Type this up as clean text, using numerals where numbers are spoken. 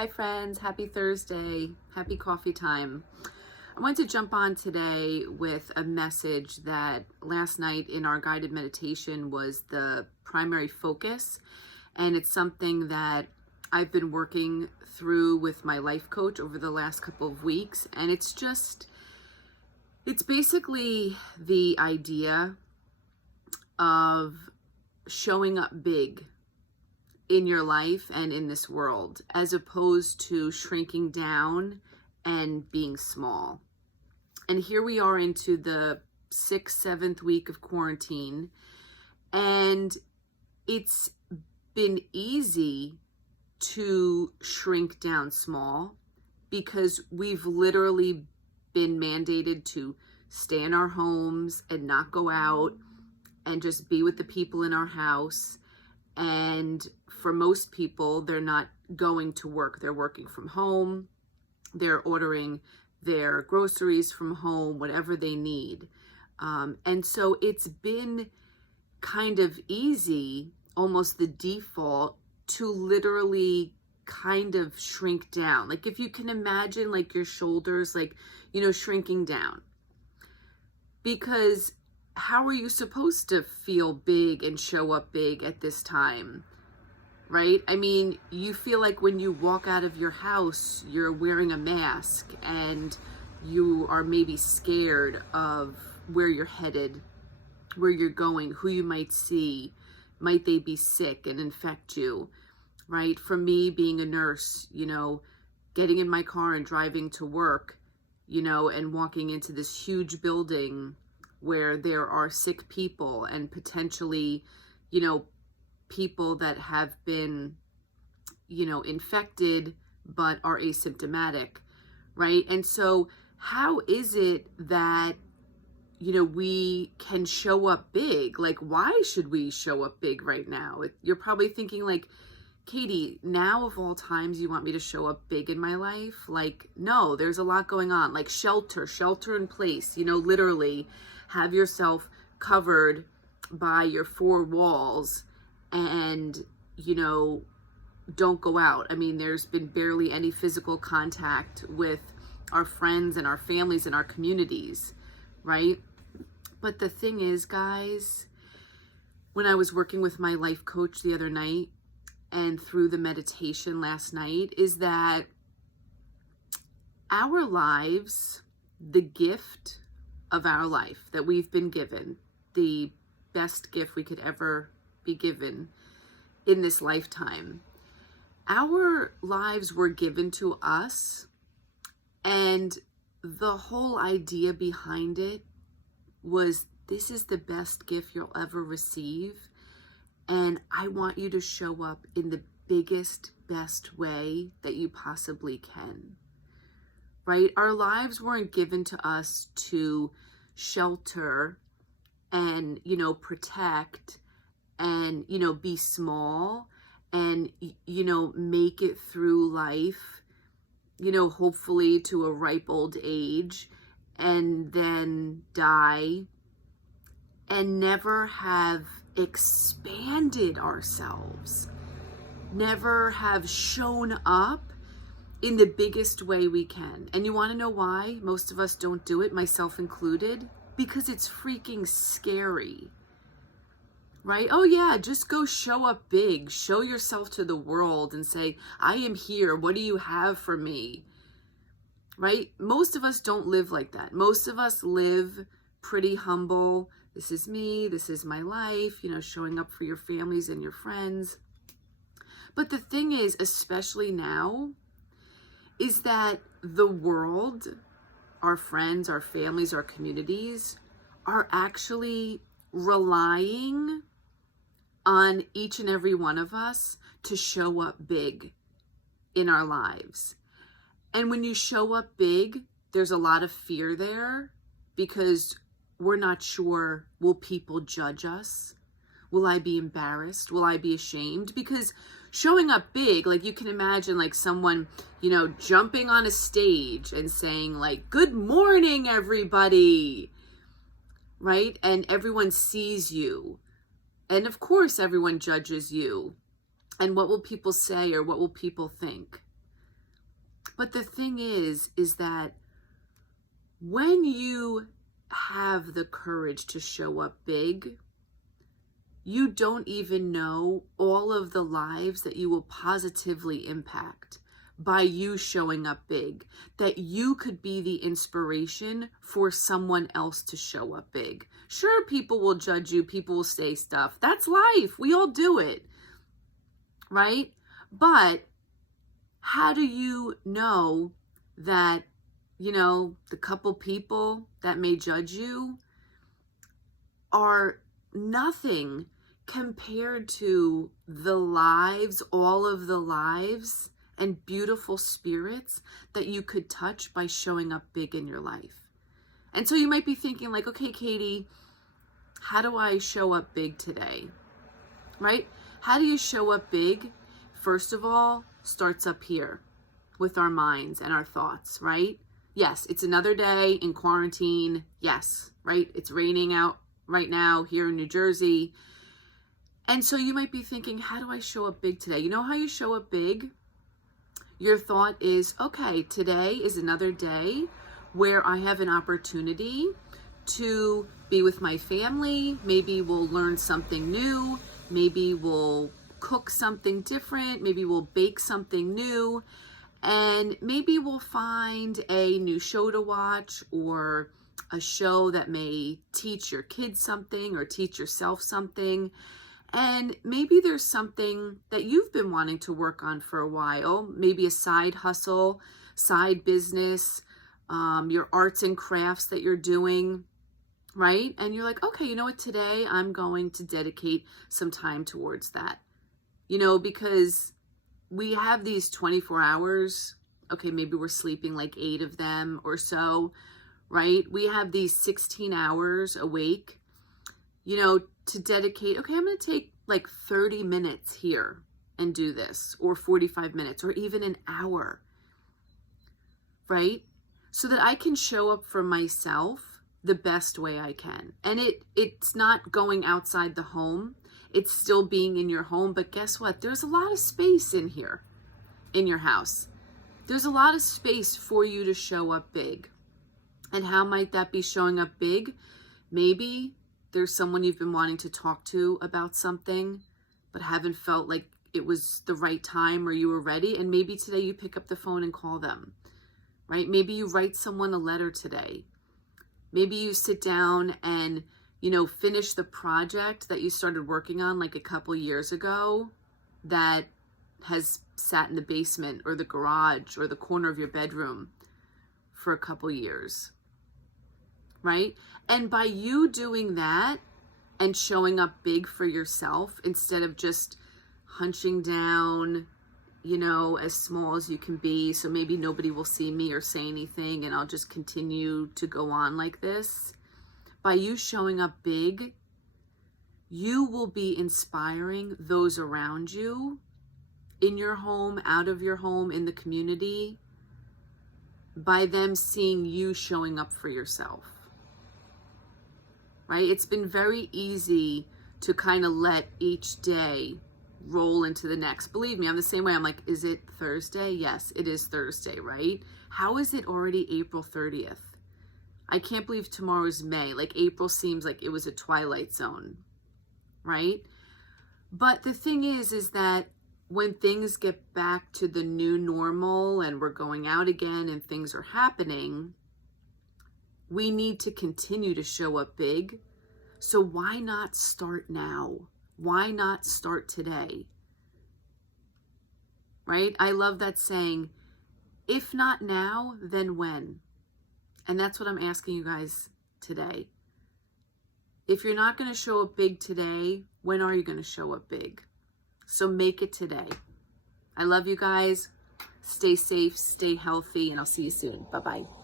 Hi friends, happy Thursday, happy coffee time. I wanted to jump on today with a message that last night in our guided meditation was the primary focus, and it's something that I've been working through with my life coach over the last couple of weeks, and it's basically the idea of showing up big in your life and in this world, as opposed to shrinking down and being small. And here we are into the 6th, 7th week of quarantine, and it's been easy to shrink down small because we've literally been mandated to stay in our homes and not go out and just be with the people in our house. And for most people, they're not going to work. They're working from home. They're ordering their groceries from home, whatever they need. And so it's been kind of easy, almost the default, to literally kind of shrink down. Like if you can imagine like your shoulders, like, shrinking down. Because how are you supposed to feel big and show up big at this time, right? I mean, you feel like when you walk out of your house, you're wearing a mask and you are maybe scared of where you're headed, where you're going, who you might see. Might they be sick and infect you, right? For me, being a nurse, getting in my car and driving to work, and walking into this huge building where there are sick people and potentially, people that have been, infected but are asymptomatic, right? And so how is it that, we can show up big? Like, why should we show up big right now? You're probably thinking like, Katie, now of all times you want me to show up big in my life? Like, no, there's a lot going on. Like shelter in place, literally have yourself covered by your four walls and, don't go out. I mean, there's been barely any physical contact with our friends and our families and our communities, right? But the thing is, guys, when I was working with my life coach the other night and through the meditation last night, is that our lives, the gift of our life that we've been given, the best gift we could ever be given in this lifetime, our lives were given to us, and the whole idea behind it was, this is the best gift you'll ever receive, and I want you to show up in the biggest, best way that you possibly can. Right? Our lives weren't given to us to shelter and, protect and, be small and, make it through life, hopefully to a ripe old age and then die and never have expanded ourselves, never have shown up in the biggest way we can. And you want to know why most of us don't do it, myself included? Because it's freaking scary, right? Oh yeah, just go show up big, show yourself to the world and say, I am here, what do you have for me? Right? Most of us don't live like that. Most of us live pretty humble. This is me, this is my life, showing up for your families and your friends. But the thing is, especially now, is that the world, our friends, our families, our communities are actually relying on each and every one of us to show up big in our lives. And when you show up big, there's a lot of fear there because we're not sure, will people judge us? Will I be embarrassed? Will I be ashamed? Because showing up big, like you can imagine like someone, jumping on a stage and saying like, good morning, everybody, right? And everyone sees you. And of course, everyone judges you. And what will people say or what will people think? But the thing is that when you have the courage to show up big, you don't even know all of the lives that you will positively impact by you showing up big, that you could be the inspiration for someone else to show up big. Sure, people will judge you, people will say stuff. That's life. We all do it, right? But how do you know that, the couple people that may judge you are nothing compared to the lives, all of the lives and beautiful spirits that you could touch by showing up big in your life? And so you might be thinking like, okay, Katie, how do I show up big today? Right? How do you show up big? First of all, starts up here with our minds and our thoughts, right? Yes, it's another day in quarantine. Yes, right? It's raining out right now here in New Jersey. And so you might be thinking, how do I show up big today? You know how you show up big? Your thought is, okay, today is another day where I have an opportunity to be with my family. Maybe we'll learn something new. Maybe we'll cook something different. Maybe we'll bake something new. And maybe we'll find a new show to watch, or a show that may teach your kids something or teach yourself something. And maybe there's something that you've been wanting to work on for a while, maybe a side hustle, side business, your arts and crafts that you're doing, right? And you're like, okay, you know what, today I'm going to dedicate some time towards that. Because we have these 24 hours. Okay, maybe we're sleeping like 8 of them or so, right? We have these 16 hours awake, to dedicate. Okay, I'm going to take like 30 minutes here and do this, or 45 minutes, or even an hour, right? So that I can show up for myself the best way I can. And it's not going outside the home. It's still being in your home. But guess what? There's a lot of space in here, in your house. There's a lot of space for you to show up big. And how might that be showing up big? Maybe there's someone you've been wanting to talk to about something, but haven't felt like it was the right time or you were ready. And maybe today you pick up the phone and call them, right? Maybe you write someone a letter today. Maybe you sit down and, finish the project that you started working on like a couple years ago that has sat in the basement or the garage or the corner of your bedroom for a couple years, right? And by you doing that and showing up big for yourself, instead of just hunching down, as small as you can be, so maybe nobody will see me or say anything and I'll just continue to go on like this. By you showing up big, you will be inspiring those around you, in your home, out of your home, in the community, by them seeing you showing up for yourself, right? It's been very easy to kind of let each day roll into the next. Believe me, I'm the same way. I'm like, is it Thursday? Yes, it is Thursday, right? How is it already April 30th? I can't believe tomorrow's May. Like, April seems like it was a twilight zone, right? But the thing is that when things get back to the new normal and we're going out again and things are happening, we need to continue to show up big. So why not start now? Why not start today? Right? I love that saying, if not now, then when? And that's what I'm asking you guys today. If you're not going to show up big today, when are you going to show up big? So make it today. I love you guys. Stay safe, stay healthy, and I'll see you soon. Bye-bye.